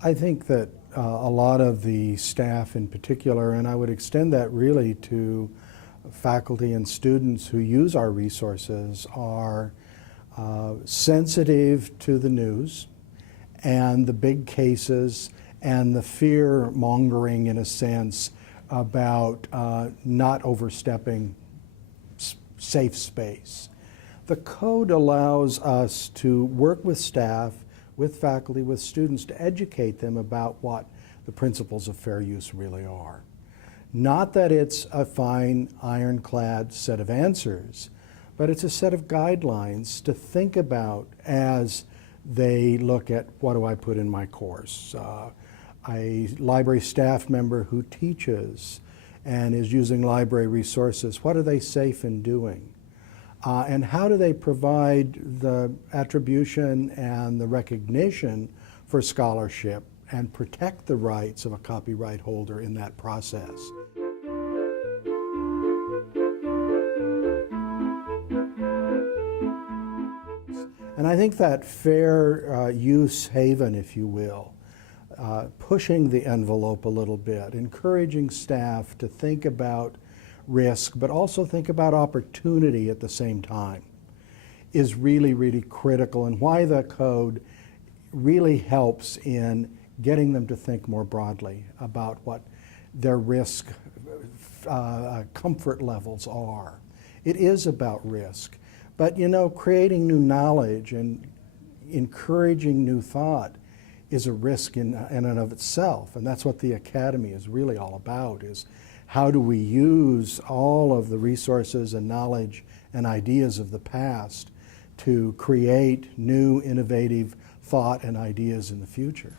I think that a lot of the staff in particular, and I would extend that really to faculty and students who use our resources, are sensitive to the news and the big cases and the fear mongering, in a sense, about not overstepping safe space. The code allows us to work with staff, with faculty, with students, to educate them about what the principles of fair use really are. Not that it's a fine, ironclad set of answers, but it's a set of guidelines to think about as they look at, what do I put in my course? A library staff member who teaches and is using library resources, what are they safe in doing? And how do they provide the attribution and the recognition for scholarship and protect the rights of a copyright holder in that process? And I think that fair use haven, if you will, pushing the envelope a little bit, encouraging staff to think about risk, but also think about opportunity at the same time, is really, really critical, and why the code really helps in getting them to think more broadly about what their risk comfort levels are. It is about risk, but you know, creating new knowledge and encouraging new thought is a risk in and of itself, and that's what the Academy is really all about, is how do we use all of the resources and knowledge and ideas of the past to create new, innovative thought and ideas in the future.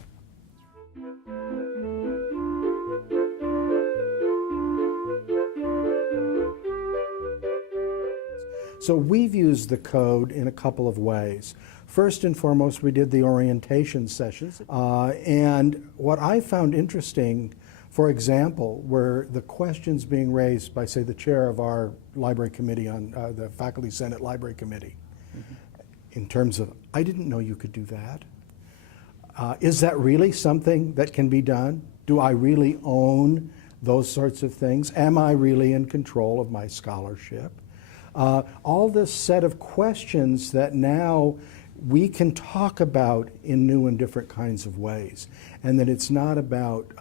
So we've used the code in a couple of ways. First and foremost, we did the orientation sessions. And what I found interesting, for example, were the questions being raised by, say, the chair of our library committee on the Faculty Senate Library Committee, in terms of, I didn't know you could do that. Is that really something that can be done? Do I really own those sorts of things? Am I really in control of my scholarship? All this set of questions that now we can talk about in new and different kinds of ways, and that it's not about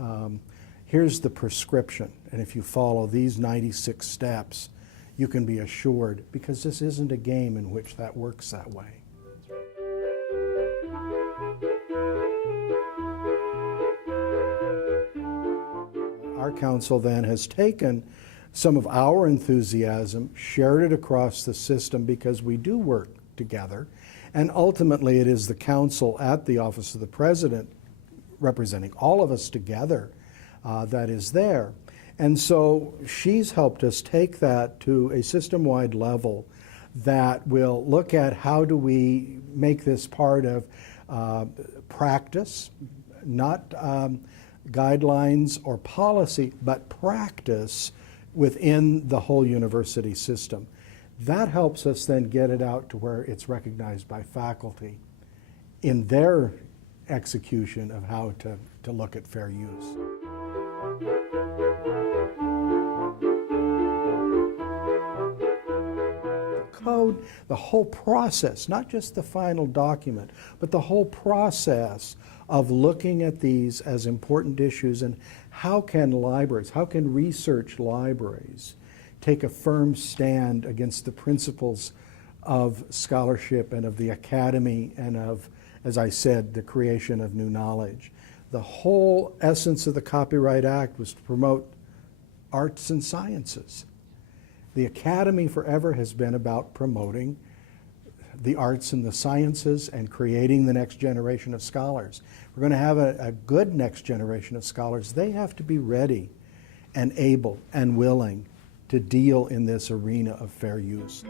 here's the prescription, and if you follow these 96 steps, you can be assured, because this isn't a game in which that works that way. Our council then has taken some of our enthusiasm, shared it across the system, because we do work together, and ultimately it is the council at the Office of the President, representing all of us together, that is there. And so she's helped us take that to a system-wide level that will look at how do we make this part of practice, not guidelines or policy, but practice within the whole university system. That helps us then get it out to where it's recognized by faculty in their execution of how to look at fair use. Code, the whole process, not just the final document, but the whole process of looking at these as important issues, and how can libraries, how can research libraries take a firm stand against the principles of scholarship and of the academy and of, as I said, the creation of new knowledge. The whole essence of the Copyright Act was to promote arts and sciences. The Academy forever has been about promoting the arts and the sciences and creating the next generation of scholars. We're going to have a good next generation of scholars. They have to be ready and able and willing to deal in this arena of fair use.